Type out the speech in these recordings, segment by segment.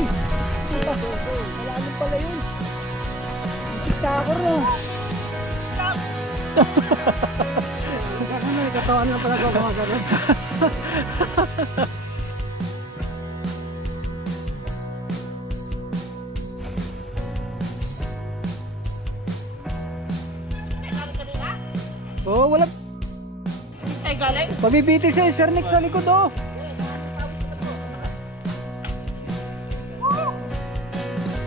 Uy! Malalim pala yun. Tiktakor na. May katawan na pala ko kumagano'n. Oh, wala. Ay, galing. Pabibiti si Sir Nick sa likod, oh.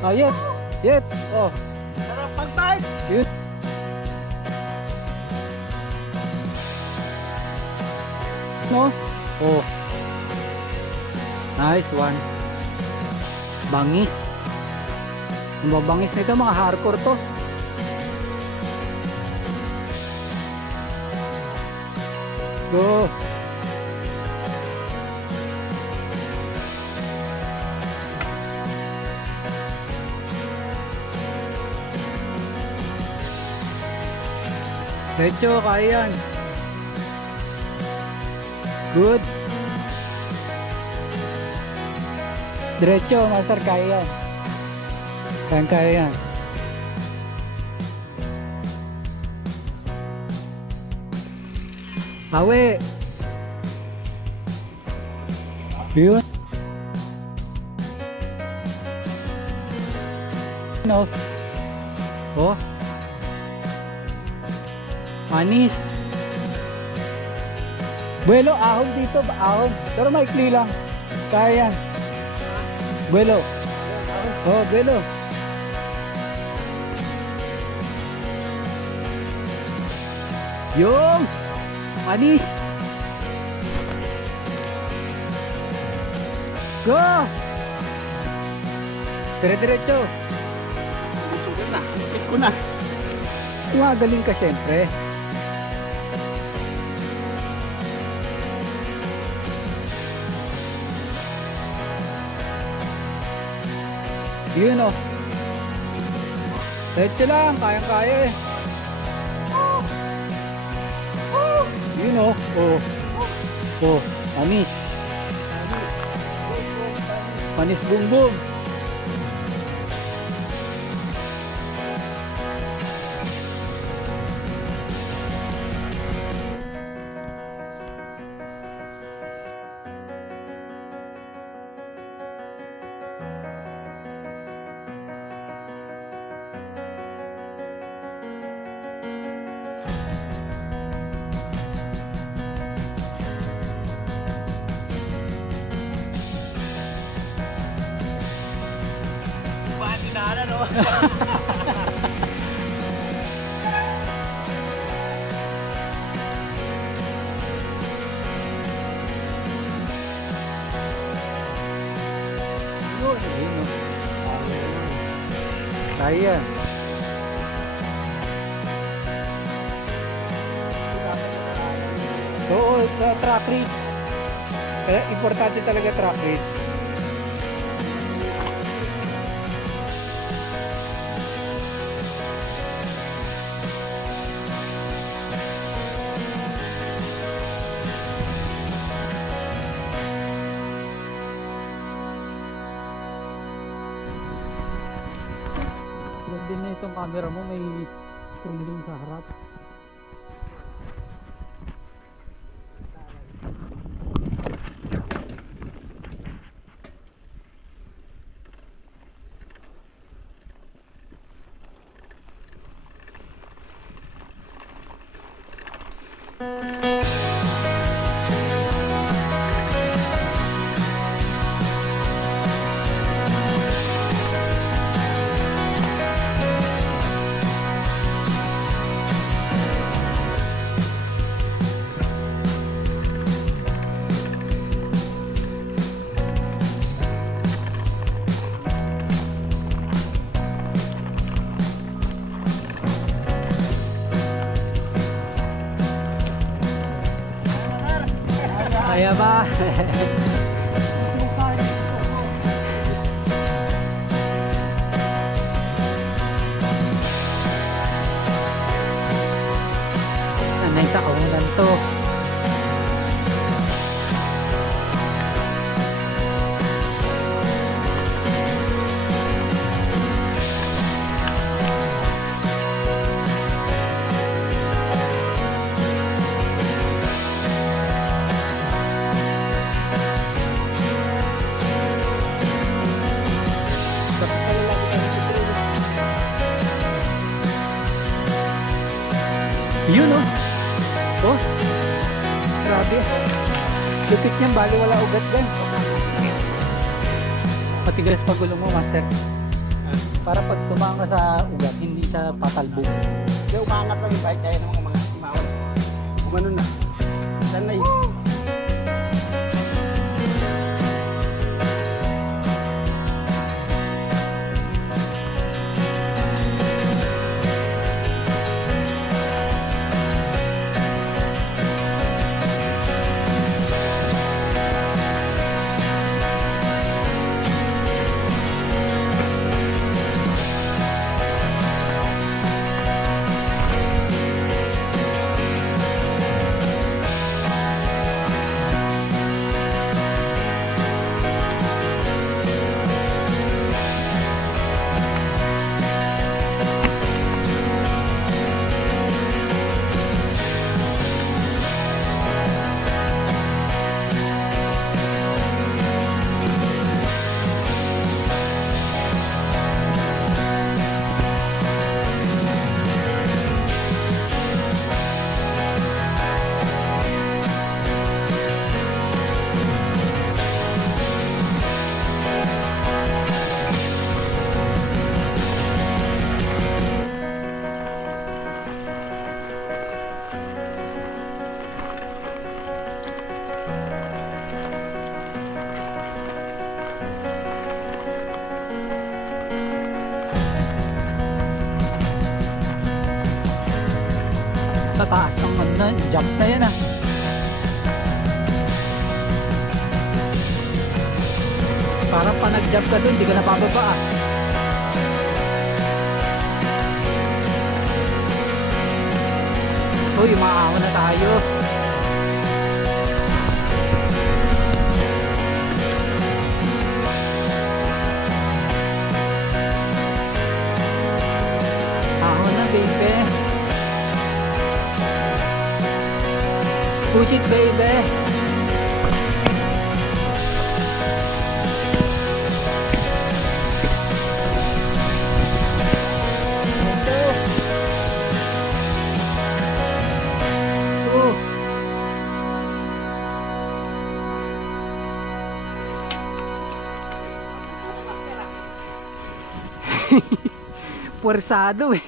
Ah, yet. Yet. Oh. Sarap pag-tight. Yun. No? Oh. Nice one. Bangis. Ang mabangis nito, mga hardcore to. Go. Diretso, kaya yan. Good. Diretso, master, kaya yan. Kaya yan. Hawi. Yun. No. Oh. Anis. Buelo, ahon dito, ahon. Pero maikli lang. Kaya yan. Buelo. Oh, buelo. Yung anis. Go. Dire-diretso. Ikit ko na. Magaling ka syempre. Yun o. Diretso lang, kayang-kaya eh. Yun o. Oh. Oh, anis. Panis bumbong. Ano? Kaya. Oo, track read. Importante talaga track read. Din na itong camera mo, may screen din sa harap. Kaya ba? Sanay sa kaunan to. Grabe. Lupit niyan, bali wala ugat dyan. Matigas pag gulong mo, master. Para pag tumama ka sa ugat, hindi siya patalbog. Hindi, umangat lang yung bike. Kaya namang mga simawal. Umano na. Sanay. Tataas ng ano na, jump na yan ah. Parang pa nag-jump ka dun, di ka napababa ah. Uy, maawa na tayo. Ahon na baby. Push it baby. Puwersado eh.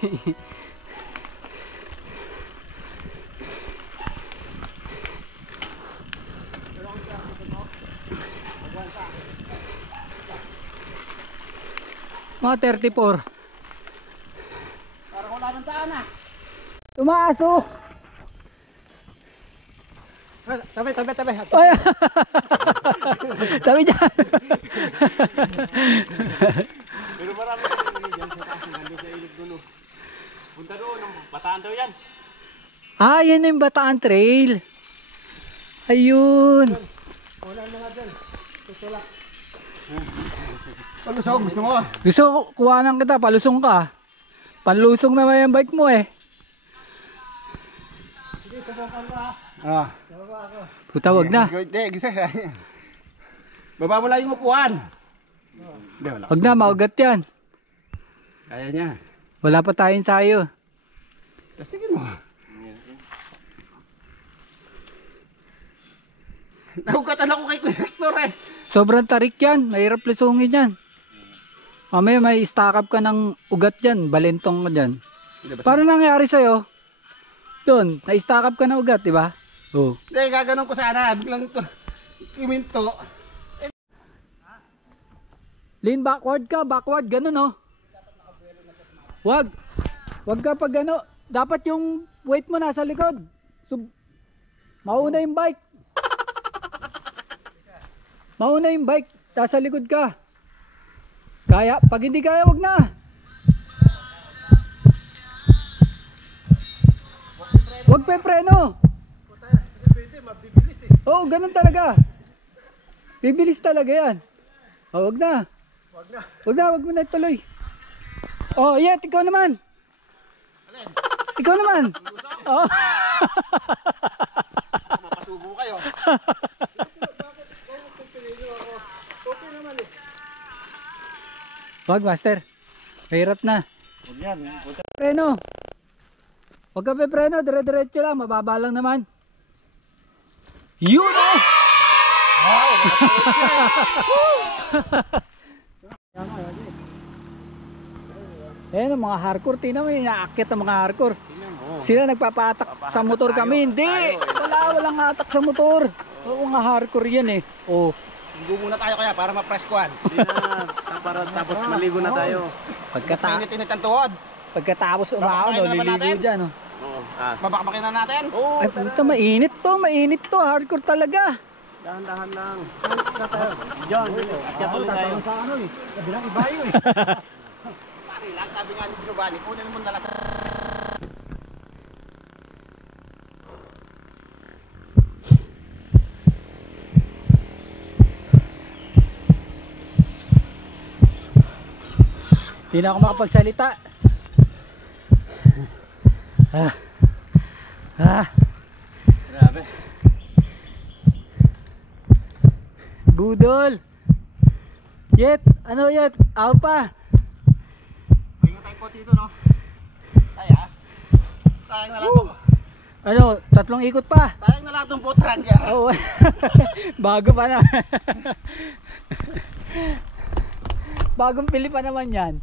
Mga 34. Parang wala ng daan ah. Tumaas oh. Tabi. Ay! Tabi dyan. Pero marami kasi dyan sa taas. Nandun sa ilog doon. Punta doon. Bataan daw yan. Ah, yan na yung Bataan Trail. Ayun. Wala na nga dyan. Tutulak. Palusog, gusto mo? Gusto ko kuhanan kita, palusong ka. Panlusong naman yung bike mo eh. Sige, tabang ka. Ah. Tababa ako. Puta, wag na. Gisa. Baba mo lang yung upuan. Hindi, wala. Wag na, maugat yan. Kaya niya. Wala pa tayong ensayo. Tapos tingin mo. Nahugatan ako kay Kuya Hector eh. Sobrang tarik yan, mahirap lusungin yan. Mamaya may stack up ka ng ugat dyan, balentong ka dyan. Paano nangyari sa'yo? Doon, na-stack up ka ng ugat, di ba? Oo. Hindi, gaganon ko sana. Biglang ito. Kiminto. Lean backward, ganun oh. Wag ka pag gano. Dapat yung weight mo nasa likod. Mauna yung bike. Mauna yung bike, nasa likod ka. Kaya, pag hindi kaya, wag na. Wag pa preno. Oo, ganun talaga. Bibilis talaga yan. Oh, wag na. Wag mo na ituloy. Oh, yeah, ikaw naman. Ikaw naman. Oh. Mapasubo kayo. Wag, master. Mahirap na. Huwag yan. Preno. Wag ka pa preno, dire-diretso lang, mababa lang naman. Yun oh! Ayan ang mga hardcore. Tingnan mo yung inaakit ng mga hardcore. Sila nagpapatak sa motor kami. Hindi! Walang atak sa motor. Oo nga hardcore yan eh. Oh. Ligo muna tayo kaya para ma-press-kuhan. Hindi na, tapos maligo na tayo. Mainit-init ang tuhod. Pagkatapos umahon, Babakbakin na ba liligo natin? dyan. Oh. Oo. Babakbakin na natin. Oo. Ay puta, mainit to. Mainit to. Hardcore talaga. Dahan-dahan lang. John, akyat ulit tayo. Pare lang, sabi nga ni Giovanni, kunin mo na lang sa... Hindi na ako makapagsalita. Grabe. Budol. Yet, ano yet? Ako pa. Hinga tayo po dito, no? Kaya? Sayang na lang ito. Ano, 3 ikot pa. Sayang na lang itong putrang dyan. Oo. Bago pa na. Bagong pili pa naman yan.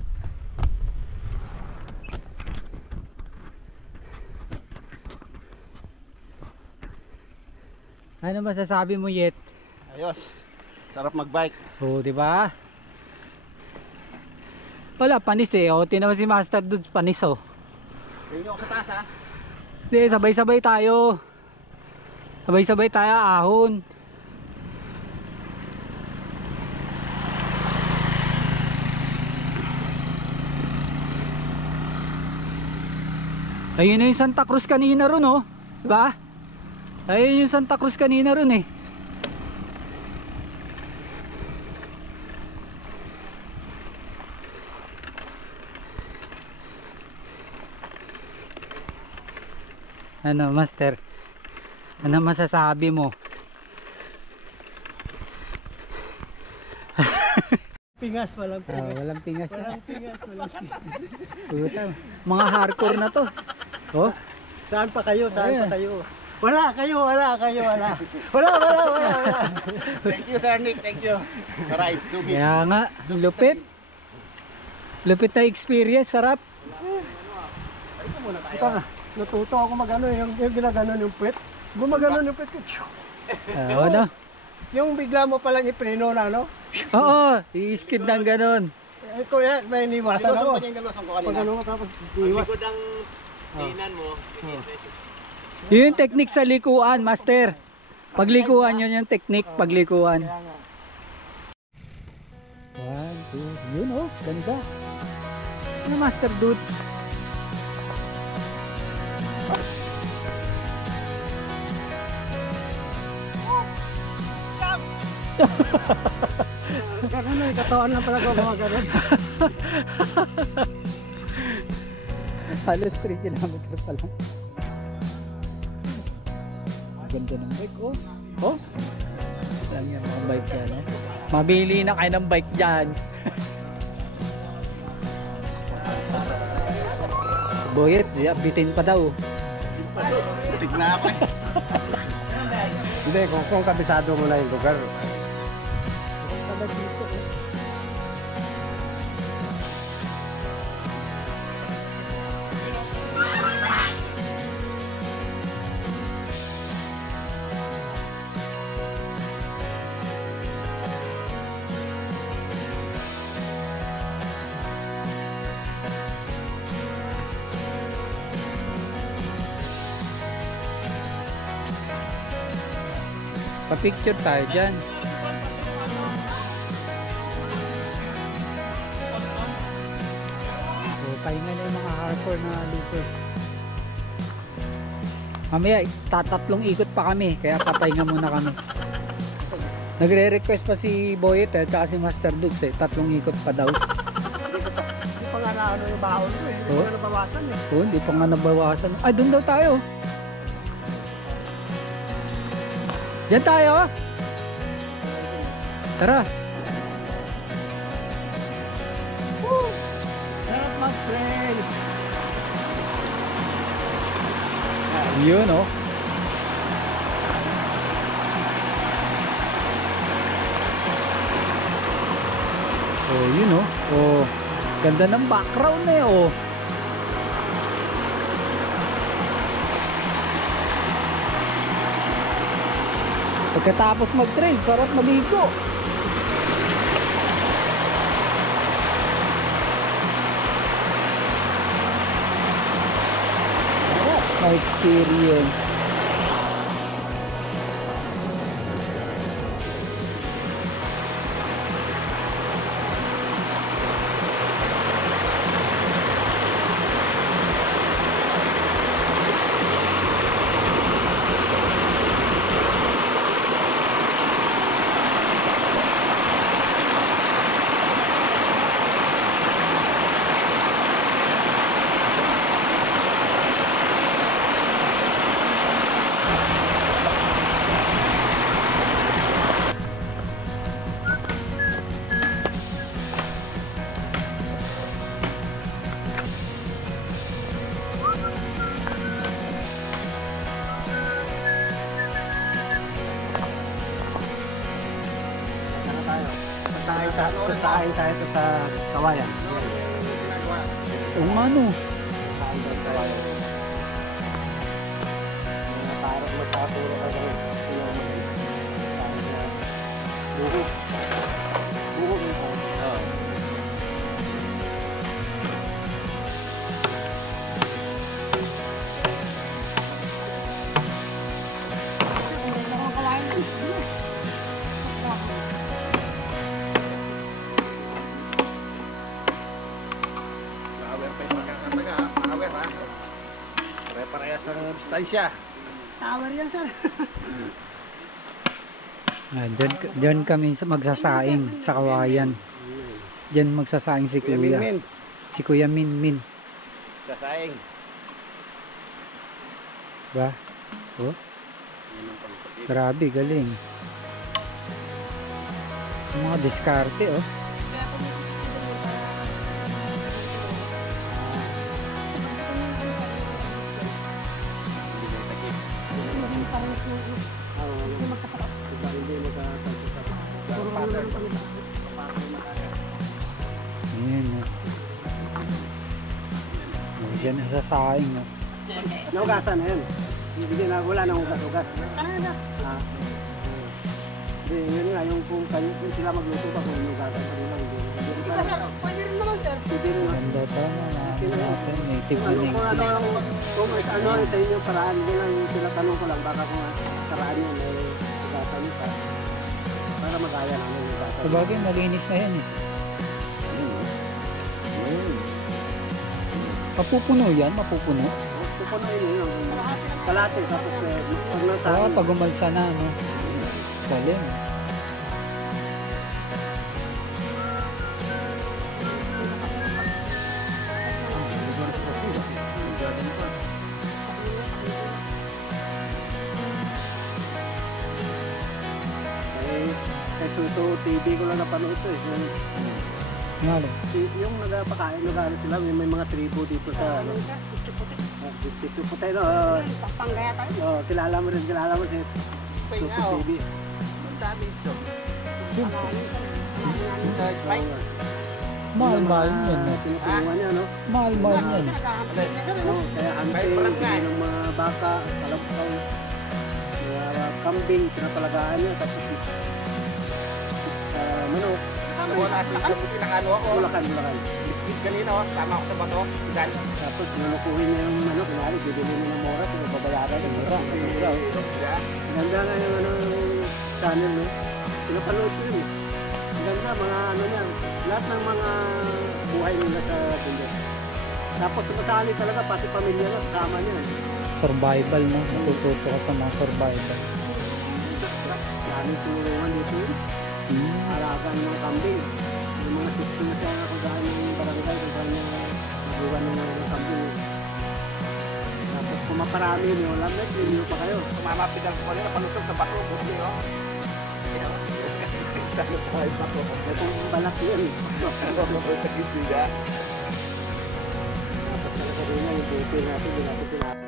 Ano masasabi mo, Yet? Ayos. Sarap magbike. Oo, di ba? Wala, panis eh. O, tinaman si Master Dudes, panis oh. Tingin nyo ako sa taas, ha? Hindi, sabay-sabay tayo. Sabay-sabay tayo, ahon. Ayun na yung Santa Cruz kanina ron oh. Diba? Ayun yung Santa Cruz kanina ron eh. Ano, Master? Ano masasabi mo? Pingas, walang Walang pingas. pingas, Puta, mga hardcore na to. Oh, Saan pa kayo? Ayan. Wala kayo. Thank you, Sir Nick. Thank you. Alright, sugi. kaya nga, lupit. Lupit na experience, sarap. Natuto ako magano yung ginaganon yung puwet. Gumaganon yung puwet ko. Ano? Yung bigla mo palang ipreno na, no? Oo, i-skid ng ganun. Eh, kuya, may iniwasan Niluson ako. ko niya yung niluson ko Pag kanina. ano mo kapag iwas. Likod ang dinan mo, Yun yung technique sa likuan, Master. Paglikuan yun yung technique, paglikuan. 1, 2, yun oh, ganda. Ano, Master Dudes? Ganun na, katawan lang pala ko mga ganun. Halos 3 kilometer pa lang. Ganda ng bike, oh. Oh? Lang yung mga bike yan, eh. Mabili na kayo ng bike dyan. Boyet, bitin pa daw. Butik na ako eh. Hindi, kung kabisado mo na yung lugar. Taba dito, eh. Pa-picture tayo dyan. So, pahinga na yung mga hardcore na loopers. Mamaya, tatatlong ikot pa kami, kaya papahinga muna kami. Nagre-request pa si Boyet at saka si Master Dudes eh, 3 ikot pa daw. Hindi pa nga na ano yung baon ko eh. Hindi Oh. pa nga nabawasan eh. Oh, hindi pa nga nabawasan. Ay, doon daw tayo. Diyan tayo. Tara. Help my friend. Yun oh. Oh, yun oh. Oh, ganda ng background na eh, oh. Pagkatapos mag-trail, sarap maligo. Na-experience. Sasakay tayo sa kawayan. Oo nga no. Sasakay tayo sa kawayan. Parang magkapuro ka kami. Buhok. Buhok ito. Oo. Pare-parehas ang distansya. Tower yan, sir. Diyan kami magsasaing sa kawayan. Diyan magsasaing si Kuya. Si Kuya Min. Sasaing. Ba? Oh. Grabe, galing. Mga diskarte, oh. Ayan, oh. Diyan nasasaing, oh. Naugasan na yan. Hindi na, wala nang ugat-ugat. Hindi, yun nga, yung kung sila magluto pa kung ugasan pa nila. Pwede rin naman, sir. Hindi rin naman. Ganda pa natin. Native na Kung native. kung sa inyo paraan, yun lang sila tanong ko lang, baka kung paraan yun, may ugasan pa. Para magaya namin yung ugasan. Sabagay, malinis na yan, eh. Mapupuno yan, mapupuno. Pupunuin yun. Kalate, tapos pag nasahin. Pag umalsa na, no? Galing. Ito TV ko lang napanood ito eh. Ngalo. Yung nagpakain, nag-ano sila, may mga tribo dito sa ano. Dito po tayo, no? Papanggaya tayo. Kilala mo rin si Tuto TV. Ang dami ito. Mahal-mahal yan, no? Tinutulungan niya, no? Mahal-mahal yan. Kaya hunting, ng mga baka, kalampaw, mga kambing, pinapalagaan niya, tapos manok. Wala si Kaputi nakano ako. Bulacan. Biskit kanina, tama ako sa bato. Ilan? Tapos nanukuhin niya yung manok, inari, bibili niya ng mora, so babayaran niya. Mura. Ganda nga yung channel, no? Pinapanood ko yun. Ganda, mga ano niya, lahat ng mga buhay nila sa bundok. Tapos sumasali talaga, pati pamilya na, kasama niya. Survival, no? Natututo ka sa mga survival. Daming tulungan dito yun. Alagaan ng kambing. Yung mga sistema na siya kung saan yung barangay, kung saan yung nabuwan ng mga kambing. Tapos kung maparami nyo, lamit, ninyo pa kayo. Mamapigal ko kanina, palusog sa bato. Buti, oh. Kung balak yun. Tapos talaga rin yung buti natin, hindi natin pinapit.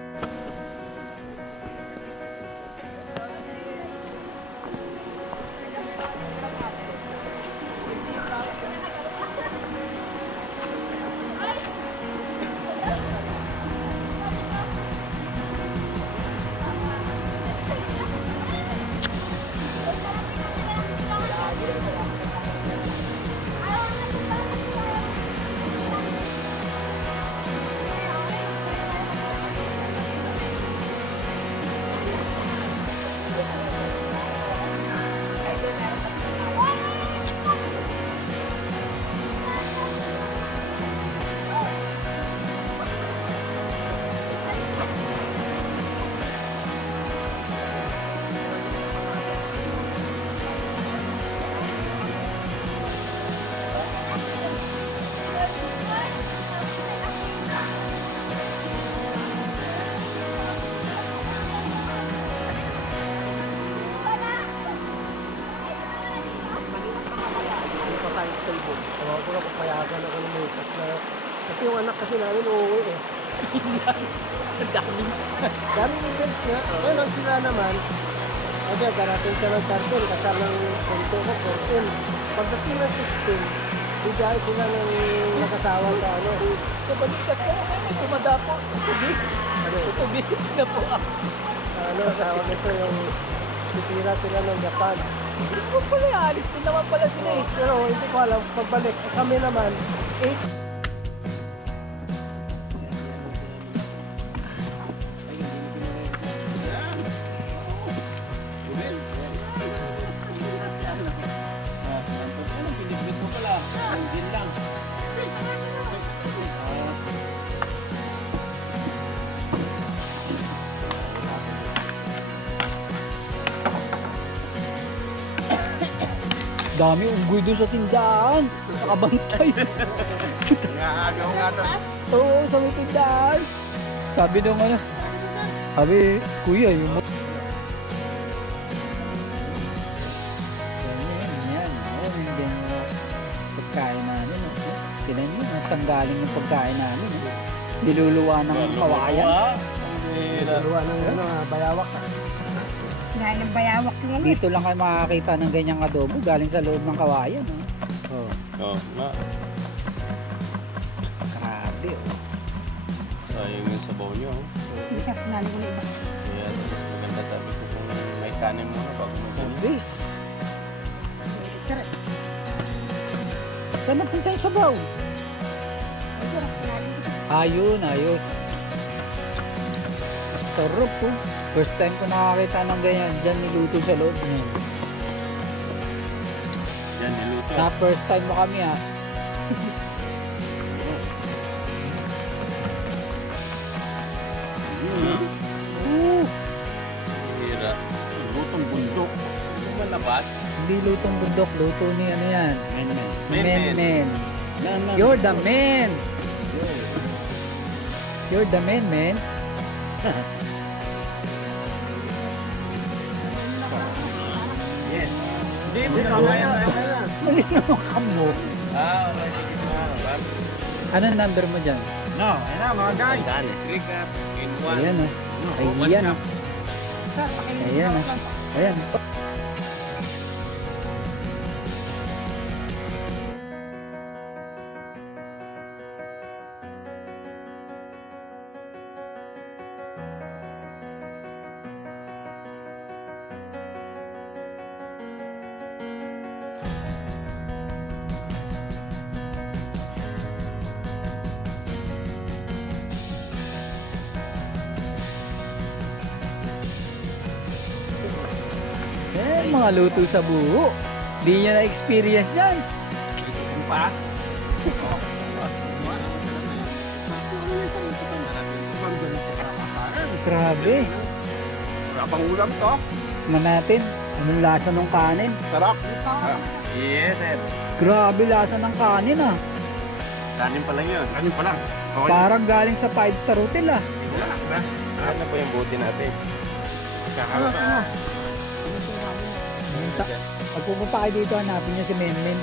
Facebook. Tawag ko na kung payagan ako ng makeup na. Kasi yung anak kasi namin uuwi eh. Daming events nga. Ngayon ang sila naman, okay, darating siya ng 13, kasal ng punto ko, 14. Pagdating ng 16, bigay sila ng nakasawa sa ano. Kabalik ka ko, sumadapo. Tubig. Tubig na po ako. Ano, tawag ito yung titira sila ng Japan. Hindi ko pala, alis din naman pala sila eh. Pero hindi ko alam, pagbalik. Kami naman, 8. Dami unggoy doon sa tindahan. Nakabantay. Nakagaw nga to. Oo, sa may tindahan. Sabi nung ano, sabi, kuya, yung mo. Yan. Yung ganyan pagkain namin. Tinan nyo, saan galing yung pagkain namin. Niluluwa ng kawayan. Dalawa ng ano, bayawak. Dahil ng bayawak yung ano. Dito lang kayo makakita ng ganyang adobo galing sa loob ng kawayan. Oh. Oo, ma. Grabe. Sayang yung sabaw nyo. Isa, nalo ko na iba. Kaya maganda sabi ko kung may kanin mo na bago mo ganyan. Bis. Sarap. Saan napunta yung sabaw? Ay, sarap. Nalo ko. Ayun, ayos. Sarap po. First time ko nakakita ng ganyan dyan niluto sa loob. Yan, niluto. Na first time mo kami ha. Hira. Lutong bundok. Yung malabas. Hindi lutong bundok, luto ni ano yan. Men. Men. You're the man. You're the man. Yes. Hindi mo na kaya na. Mali naman ka mo. Ah, okay. Sige na. Anong number mo dyan? No, ayun na mga guys. 3 cup in 1. Ayan o. Ayan o. Sarap. Pakinig Ayan, ko ah. lang. Ayan. Eh, mga luto sa buho. Di niya na-experience yan. Pa? Grabe. Wala pang ulam to. Tingnan natin. Anong lasa ng kanin? Sarap. Yes, sir. Grabe lasa ng kanin ah. Kanin pa lang yun. Kanin pa lang. Parang galing sa 5-star hotel ah. Ano po yung buti natin? Kakalata. Pag pupunta kayo dito, hanapin niyo si Menmen.